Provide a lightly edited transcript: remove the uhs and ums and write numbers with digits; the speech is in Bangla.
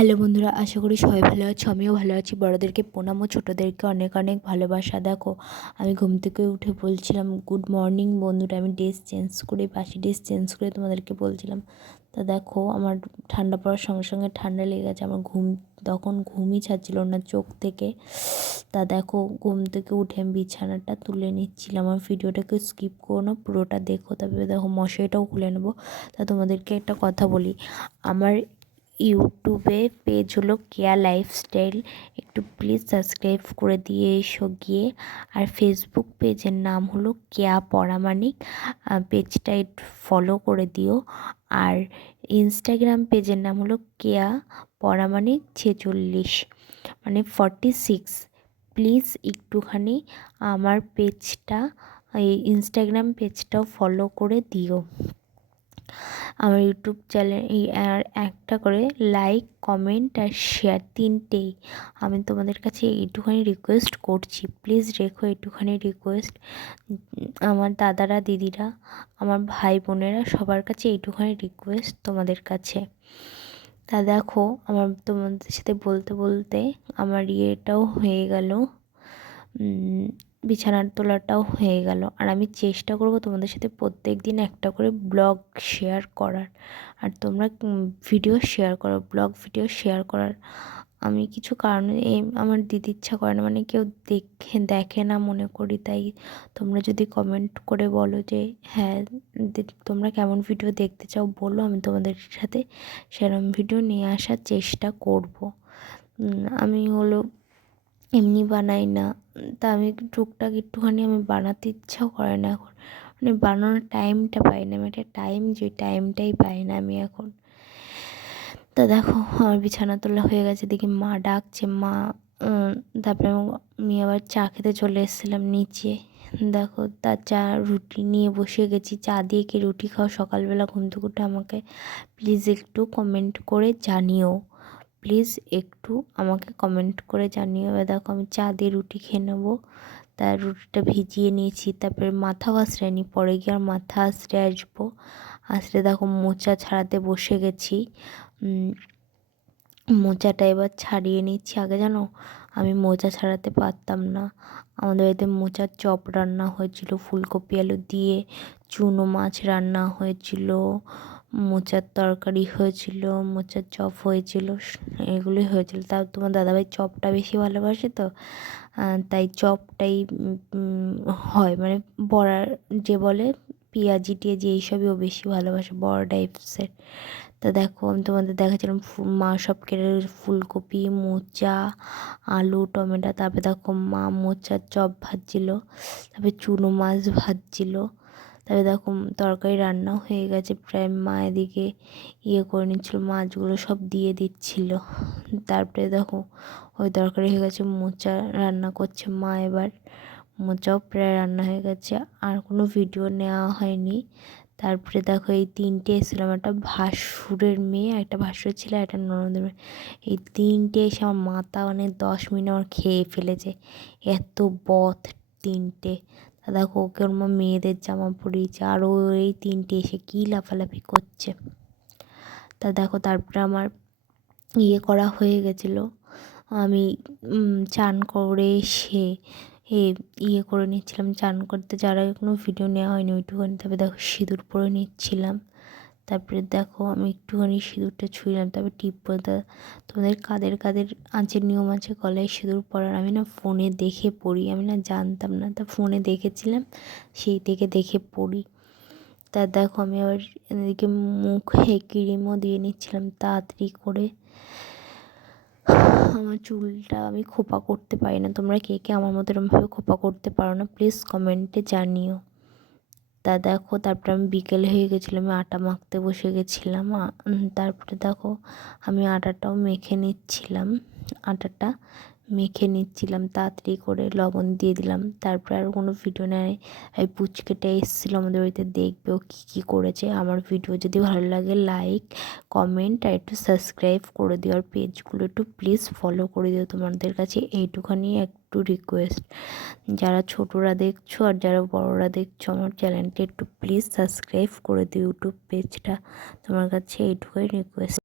হ্যালো বন্ধুরা, আশা করি সবাই ভালো আছো। আমিও ভালো আছি। বড়োদেরকে প্রণাম ও ছোটোদেরকে অনেক অনেক ভালোবাসা। দেখো, আমি ঘুম থেকে উঠে বলছিলাম গুড মর্নিং বন্ধুরা। আমি ড্রেস চেঞ্জ করে বাসি ড্রেস চেঞ্জ করে তোমাদেরকে বলছিলাম। তা দেখো, আমার ঠান্ডা পড়ার সঙ্গে সঙ্গে ঠান্ডা লেগে গেছে। আমার তখন ঘুমই ছাড়ছিল না চোখ থেকে। তা দেখো, ঘুম থেকে উঠে আমি বিছানাটা তুলে নিচ্ছিলাম। আমার ভিডিওটাকে স্কিপ করো না, পুরোটা দেখো। তারপরে দেখো, মশারিটাও খুলে নেবো। তা তোমাদেরকে একটা কথা বলি, আমার ইউটিউবে পেজ হলো কেয়া লাইফস্টাইল, একটু প্লিজ সাবস্ক্রাইব করে দিয়ে এসো গিয়ে। আর ফেসবুক পেজের নাম হলো কেয়া পরামানিক, পেজটা একটু ফলো করে দিও। আর ইনস্টাগ্রাম পেজের নাম হলো কেয়া পরামানিক 46, মানে 46। প্লিজ একটুখানি আমার পেজটা, এই ইনস্টাগ্রাম পেজটাও ফলো করে দিও। আমার ইউটিউব চ্যানেল আর একটা করে লাইক, কমেন্ট আর শেয়ার, তিনটেই। আমি তোমাদের কাছে এইটুখানি রিকোয়েস্ট করছি, প্লিজ রেখো এইটুখানি রিকোয়েস্ট। আমার দাদারা, দিদিরা, আমার ভাই বোনেরা, সবার কাছে এইটুখানি রিকোয়েস্ট তোমাদের কাছে। তা দেখো, আমার তোমাদের সাথে বলতে বলতে আমার ইয়েটাও হয়ে গেল, বিছানার তোলাটাও হয়ে গেল। আর আমি চেষ্টা করব তোমাদের সাথে প্রত্যেক দিন একটা করে ব্লগ শেয়ার করার। আর তোমরা ভিডিও শেয়ার করো, ব্লগ ভিডিও শেয়ার করার। আমি কিছু কারণে আমার দিতে ইচ্ছা করে না, মানে কেউ দেখে না মনে করি। তাই তোমরা যদি কমেন্ট করে বলো যে হ্যাঁ তোমরা কেমন ভিডিও দেখতে চাও বলো, আমি তোমাদের সাথে সেরকম ভিডিও নিয়ে আসার চেষ্টা করব। আমি হলো এমনি বানাই না, তা আমি টুকটাক একটুখানি আমি বানাতে ইচ্ছাও করে না এখন, মানে বানানোর টাইমটা পাই না। আমি একটা টাইম, যে টাইমটাই পাই না আমি এখন। তা দেখো, আমার বিছানা তোলা হয়ে গেছে, দেখি মা ডাকছে। মা তারপরে আমি আবার চা খেতে চলে এসেছিলাম নিচে। দেখো, তার চা রুটি নিয়ে বসে গেছি। চা দিয়ে কি রুটি খাও সকালবেলা ঘুম থেকে উঠে? আমাকে প্লিজ একটু কমেন্ট করে জানিও, প্লিজ একটু আমাকে কমেন্ট করে জানিও। এবার দেখো, আমি চা দিয়ে রুটি খেয়ে নেবো। তার রুটিটা ভিজিয়ে নিয়েছি, তারপরে মাথাও আশ্রয় নিই, পরে গিয়ে আর মাথা আশ্রে আসবো। আসলে দেখো, মোচা ছাড়াতে বসে গেছি। মোচাটা এবার ছাড়িয়ে নিচ্ছি। আগে জানো, আমি মোচা ছাড়াতে পারতাম না। আমাদের বাড়িতে মোচার চপ রান্না হয়েছিল, ফুলকপি আলু দিয়ে চুনো মাছ রান্না হয়েছিল, মোচার তরকারি হয়েছিল, মোচার চপ হয়েছিল, এগুলোই হয়েছিল। তাও তোমার দাদাভাই চপটা বেশি ভালোবাসে, তো তাই চপটাই হয়, মানে বড়ার যে বলে পেঁয়াজি টিয়াজি এইসবই ও বেশি ভালোবাসে, বড় টাইপসের। তা দেখো, আমি তোমাদের দেখাচ্ছিলাম মা সব কেটে ফুলকপি, মোচা, আলু, টমেটো। তারপরে দেখো, মা মোচার চপ ভাজছিল, তারপরে চুনো মাছ ভাজছিল। তারপরে দেখো, তরকারি রান্নাও হয়ে গেছে প্রায়। মা এদিকে ইয়ে করে নিচ্ছিল, মাছগুলো সব দিয়ে দিচ্ছিল। তারপরে দেখো, ওই তরকারি হয়ে গেছে, মোচা রান্না করছে মা এবার। মোচাও প্রায় রান্না হয়ে গেছে, আর কোনো ভিডিও নেওয়া হয়নি। তারপরে দেখো, এই তিনটে এসেছিলাম, একটা ভাসুরের মেয়ে, একটা ভাসুর ছিল, একটা ননদের মেয়ে। এই তিনটে এসে আমার মাথা, মানে 10 মিনিট আমার খেয়ে ফেলেছে, এত বথ তিনটে। তা দেখো, ওকে ওর মা মেয়েদের জামা পরিয়েছে, আর ও এই তিনটে এসে কী লাফালাফি করছে। তা দেখো, তারপরে আমার ইয়ে করা হয়ে গেছিলো। আমি চান করে এসে ইয়ে করে নিচ্ছিলাম, চান করতে যাওয়ার আগে কোনো ভিডিও নেওয়া হয়নি ওইটুখানি। তারপরে দেখো, সিঁদুর পরে নিচ্ছিলাম। তারপরে দেখো, আমি একটুখানি সিঁদুরটা ছুঁইলাম, তারপরে টিপ পরে। তোমাদের কাদের কাদের আঁচের নিয়ম আছে গলায় সিঁদুর পরার? আমি না ফোনে দেখে পড়ি, আমি না জানতাম না, তা ফোনে দেখেছিলাম, সেই থেকে দেখে পড়ি। তা দেখো, আমি আবার এদিকে মুখে ক্রিমও দিয়ে নিচ্ছিলাম তাড়াতাড়ি করে। আমার চুলটা আমি খোপা করতে পারি না, তোমরা কে কে আমার মতো এরকমভাবে খোপা করতে পারো না প্লিজ কমেন্টে জানিও। তা দেখো, তারপরে আমি বিকেল হয়ে গেছিলো, আমি আটা মাখতে বসে গেছিলাম। তারপরে দেখো, আমি আটাটাও মেখে নিচ্ছিলাম, আটাটা মেখে নিচ্ছিলাম তাড়াতাড়ি করে, লবণ দিয়ে দিলাম। তারপরে আর কোনো ভিডিও নেয়, এই পুচকেটা এসেছিলো আমাদের বাড়িতে, দেখবে ও কী কী করেছে। আমার ভিডিও যদি ভালো লাগে লাইক, কমেন্ট আর একটু সাবস্ক্রাইব করে দিও, আর পেজগুলো একটু প্লিজ ফলো করে দিও। তোমাদের কাছে এইটুখানি একটু রিকোয়েস্ট, যারা ছোটরা দেখছো আর যারা বড়রা দেখছো, আমার চ্যানেলটা একটু প্লিজ সাবস্ক্রাইব করে দিও, ইউটিউব পেজটা। তোমার কাছে এইটুকুই রিকোয়েস্ট।